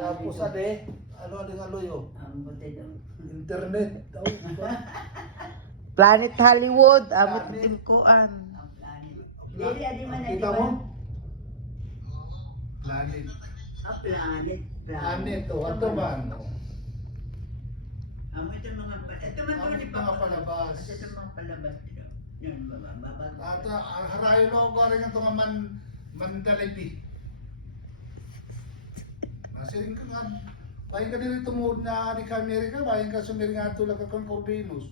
Tapos ade, ano ang aloyo? Ang buti daw. Internet. Daw, di ba? Planet Hollywood, amot Planet. timkuan. Ang planet. Dili adi man adi Kita ba? mo? Planet. Planet. Planet, o. Ano man? Amo ito mga ito man Amo to di mga palabas. Ito mga palabas dito. Yan baba. At ang harayo no ko rin ito nga mandalipi. Masing ka nga, bayan ka din tumuod na di ka Amerika, bayan ka sumiri nga tulad ka kung Corvinus.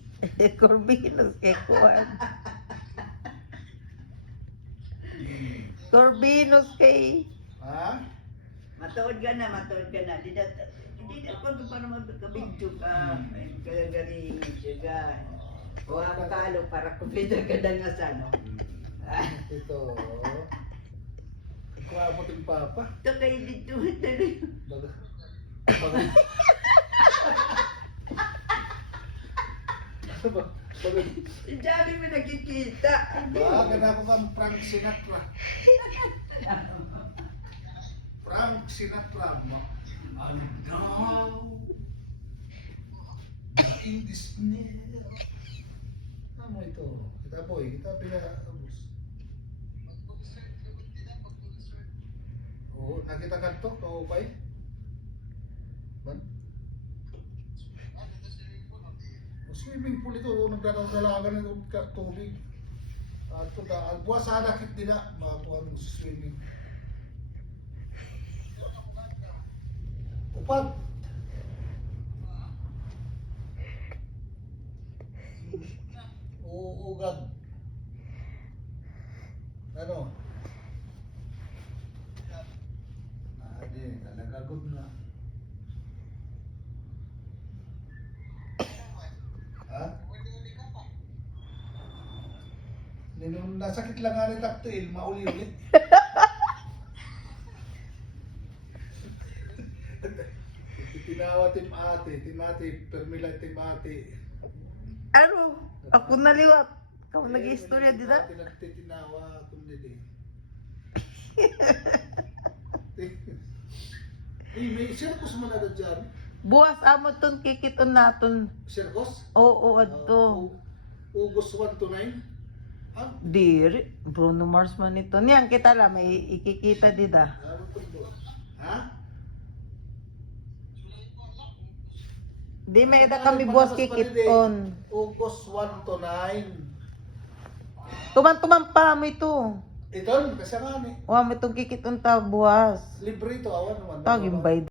Corvinus kay kuan. Corvinus kay Ha? Matuod ka na. Di na pag para magkabidyo ka. Kaya galing siya. O ang talo para kumpitar ka dang asa, no? Ito. Ikaw mo ting papa. Ito kayo dito. Dali. Baga. Baga. Baga. Dami mo nakikita. Baga na ako kang Frank Sinatra. Frank Sinatra mo. And now, in this near. Ano ito? Kita boy, kita pila abus. Oh, nakita ka to, kaupay? Man? Swimming pool ito, nagdalagan ng tubig. At ito, buwas sa nakit din na, makakuha ng swimming. Upad! Uugad. Ano? Adi, nalagagod na. Ha? Nung nasakit lang nga ni Taktil, mauli-ulit. Tinawa timati, permila timati. ano? Ako naliwat. Kau nag-istorya di na? Tinawa kundi. May circus man agad dyan. Buwas amot ton kikiton naton. Circus? Oo, adto. August 1 to 9? Ah, Diri, Bruno Mars man ito. Niyan kita lang, may ikikita dida. ano to bro? Ha? Di may ida kami buwas kikiton. August 1 to 9. Tuman pa mo ito. Ito, kasi nga ni. Wa mo itong kikiton ta buwas. Libre ito, awan naman. Tagim bay